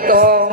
Todo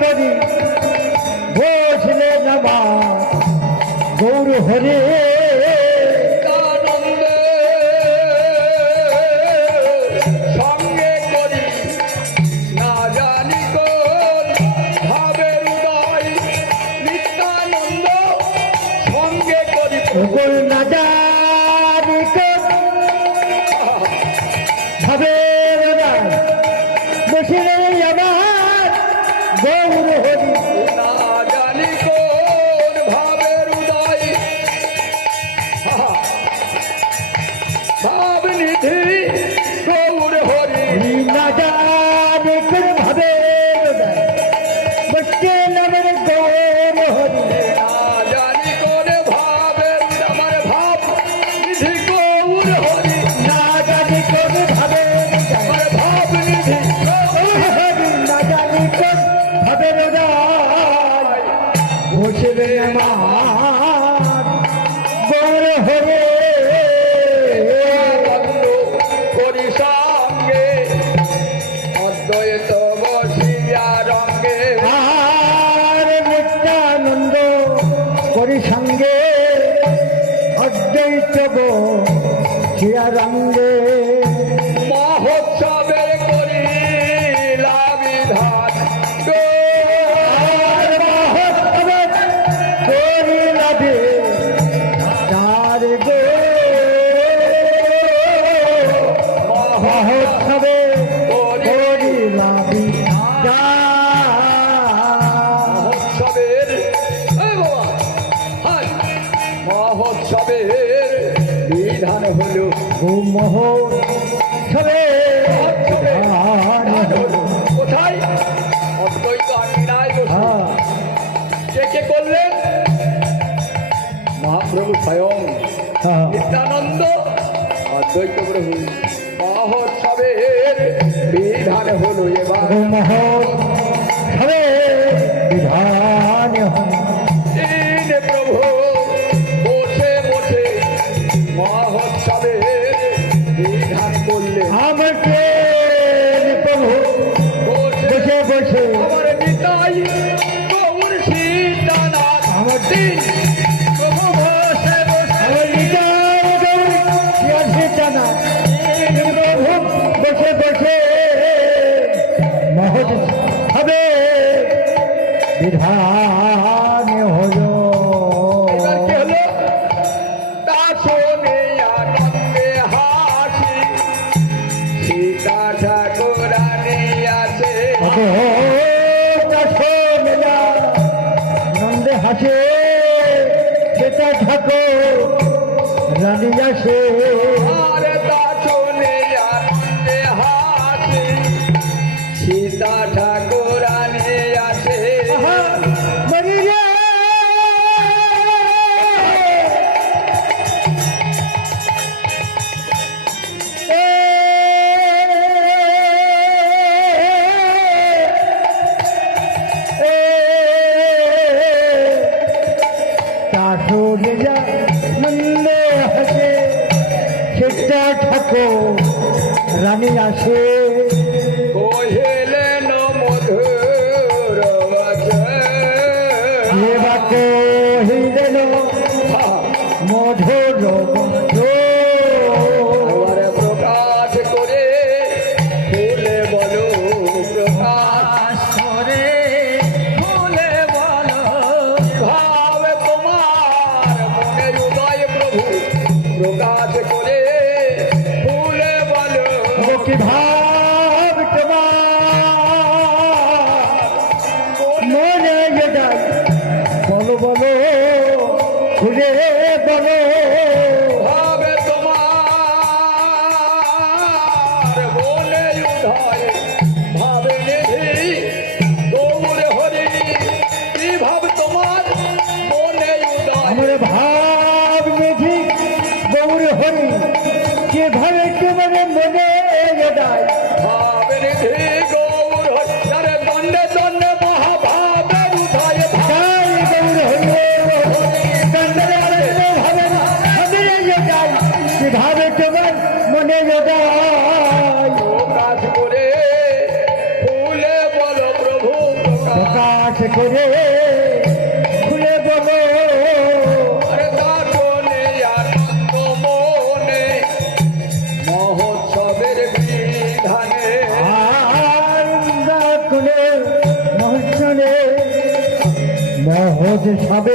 করি বসলে নামা গৌর হরে রঙ্গে মহোৎসবে মোহ সবে কোথায়? অদ্বৈত আমিনায় হ্যাঁ। কে কে করলেন? মহাপ্রভু স্বয়ং। হ্যাঁ। নিত্যানন্দ। অদ্বৈত প্রভু মহোৎসবের বিধান হলো এবার। মহোৎসবের বিধান হলো বললে আমার প্রেম প্রভু বসে বসে। আমার নিতাই গৌর সীতানাথ। আমার দিন মহৎ কাছে নন্দে হাসে সেটা থাকো রানী আসে যায় কীভাবে তোমার মনে প্রকাশ করে ফুলে বলো প্রভু প্রকাশ করে ফুলে বলো। মহোৎসবে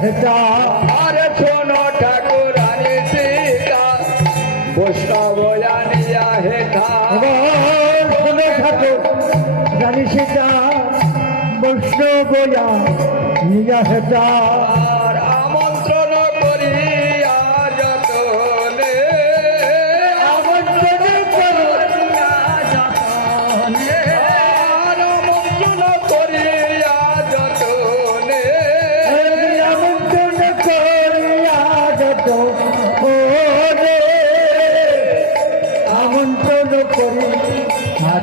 সীতা আর শোনো ঠাকুর আনি সীতা বৈষ্ণব জানিয়া হেতা শোনো ঠাকুর জানি সীতা বৈষ্ণব জানিয়া হেতা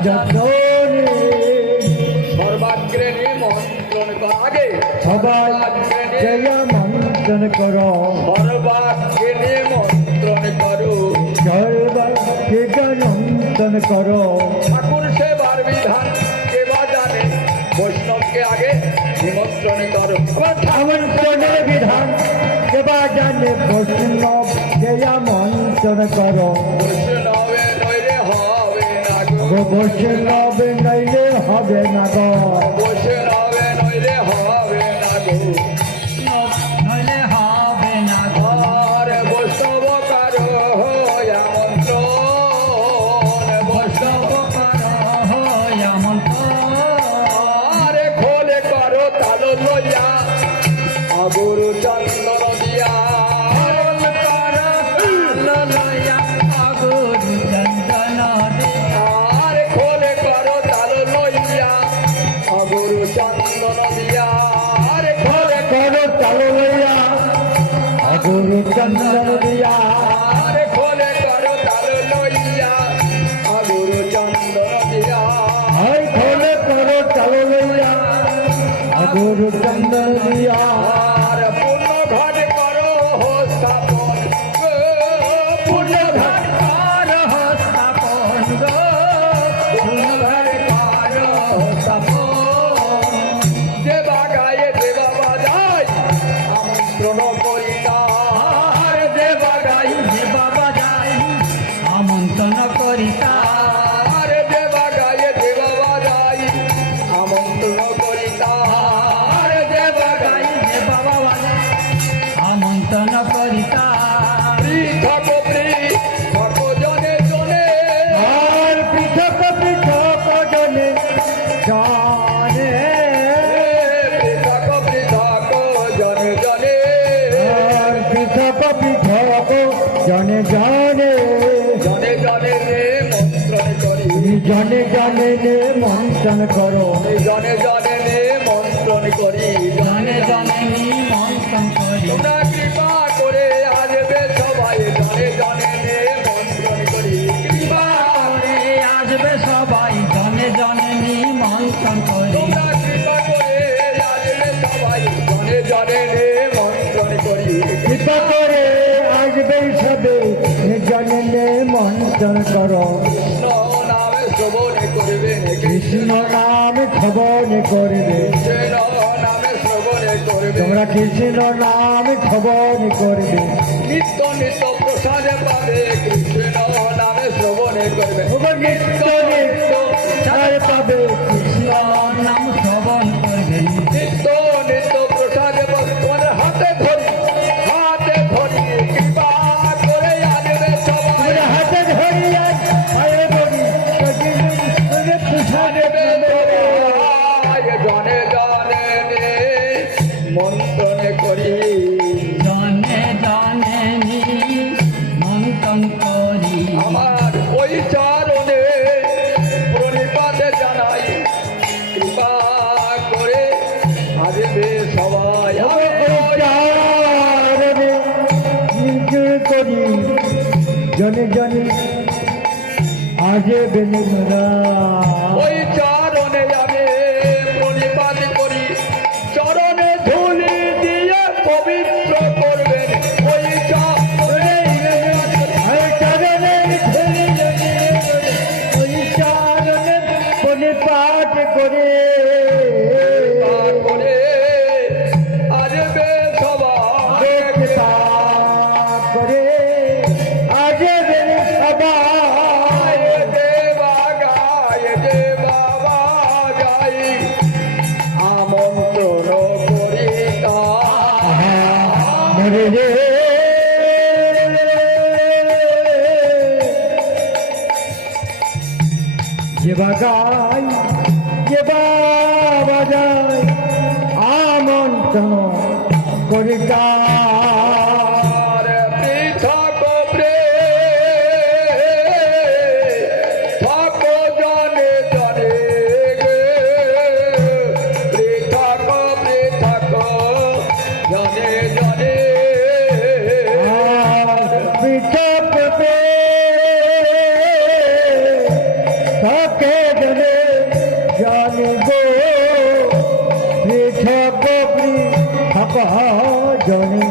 যতনে সর্বাগ্রে নিমন্ত্রণ কর। আগে সবাই জয় মন্ত্রণ কর। সর্বাগ্রে নিমন্ত্রণ করো। সর্বাগ্রে মন্ত্রণ কর। ঠাকুর সেবার বিধান সেবা জানে? বৈষ্ণবকে আগে নিমন্ত্রণ করো। ঠাকুর সেবার বিধান সেবা জানে? বৈষ্ণব জয়া মন্ত্রণ করো। বৈষ্ণব গো বসে রবে নইলে হবে না গো। বসে রবে নইলে হবে না গো। கண்ணனுடைய নে মন্থন করো। জনে জনে রে মন্ত্রণ করি। জনে জনে নিমন্ত্রণ করি। তোমরা কৃপা করে আসবে সবাই। জনে জনে রে মন্ত্রণ করি। কৃপা করে আসবে সবাই। জনে জনে নিমন্ত্রণ করি। তোমরা কৃপা করে আসবে সবাই। জনে জনে রে মন্ত্রণ করি। কৃপা করে আসবে সবে। জনে নে মন্থন করো। কৃষ্ণ নাম খবর করবে। কৃষ্ণ নামে শ্রবণে করবে তোমরা কৃষ্ণ নাম খবর করবে। নিত্য নিত্য প্রসাদে পাবে কৃষ্ণ নামে শ্রবণে করবে নিত্য নিত্য পাবে। gönül gönül acı benim ra. Oy যে বাগাই যে বাজায় আমন্ত্রণ করে আর থাকে জানি গো পৃথক পৃথক জনে।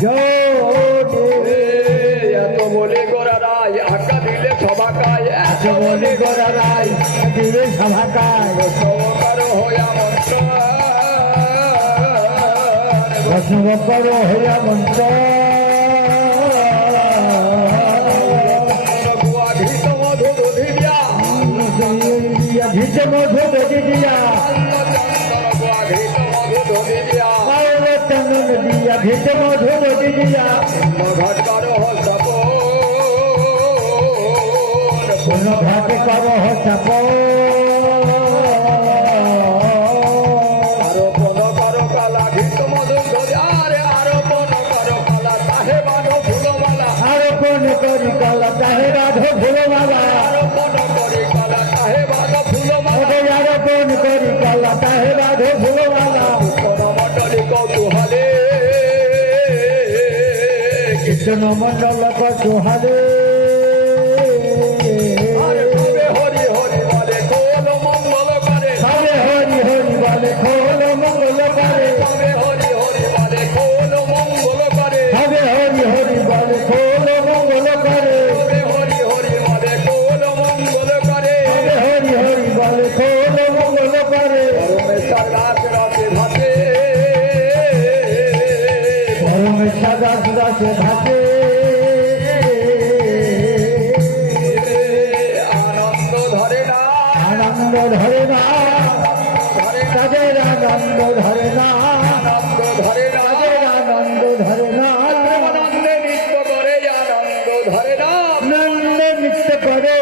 জনে এত বলে গোরা রায় আঁকা দিলে সবাকায় এত বলে গোরা রায়। দিবে সভাকায়। সহকার হইয়া মন্ত্র। বৈষ্ণব হইয়া মন্ত্র। ঘিত মধু দধি দিয়া চন্দন দিয়া ভিজ মধু দদি দিয়া কোন ভাগে কর চাপ ঘিত আরোপণ করি কলা তাহে রাধ ভুলমালা কৃষ্ণ মন্ডল কৌহারে আরে কবে হরি হরি বলে কোন মঙ্গল করে হরে হরি হরি বলে খোল নন্দ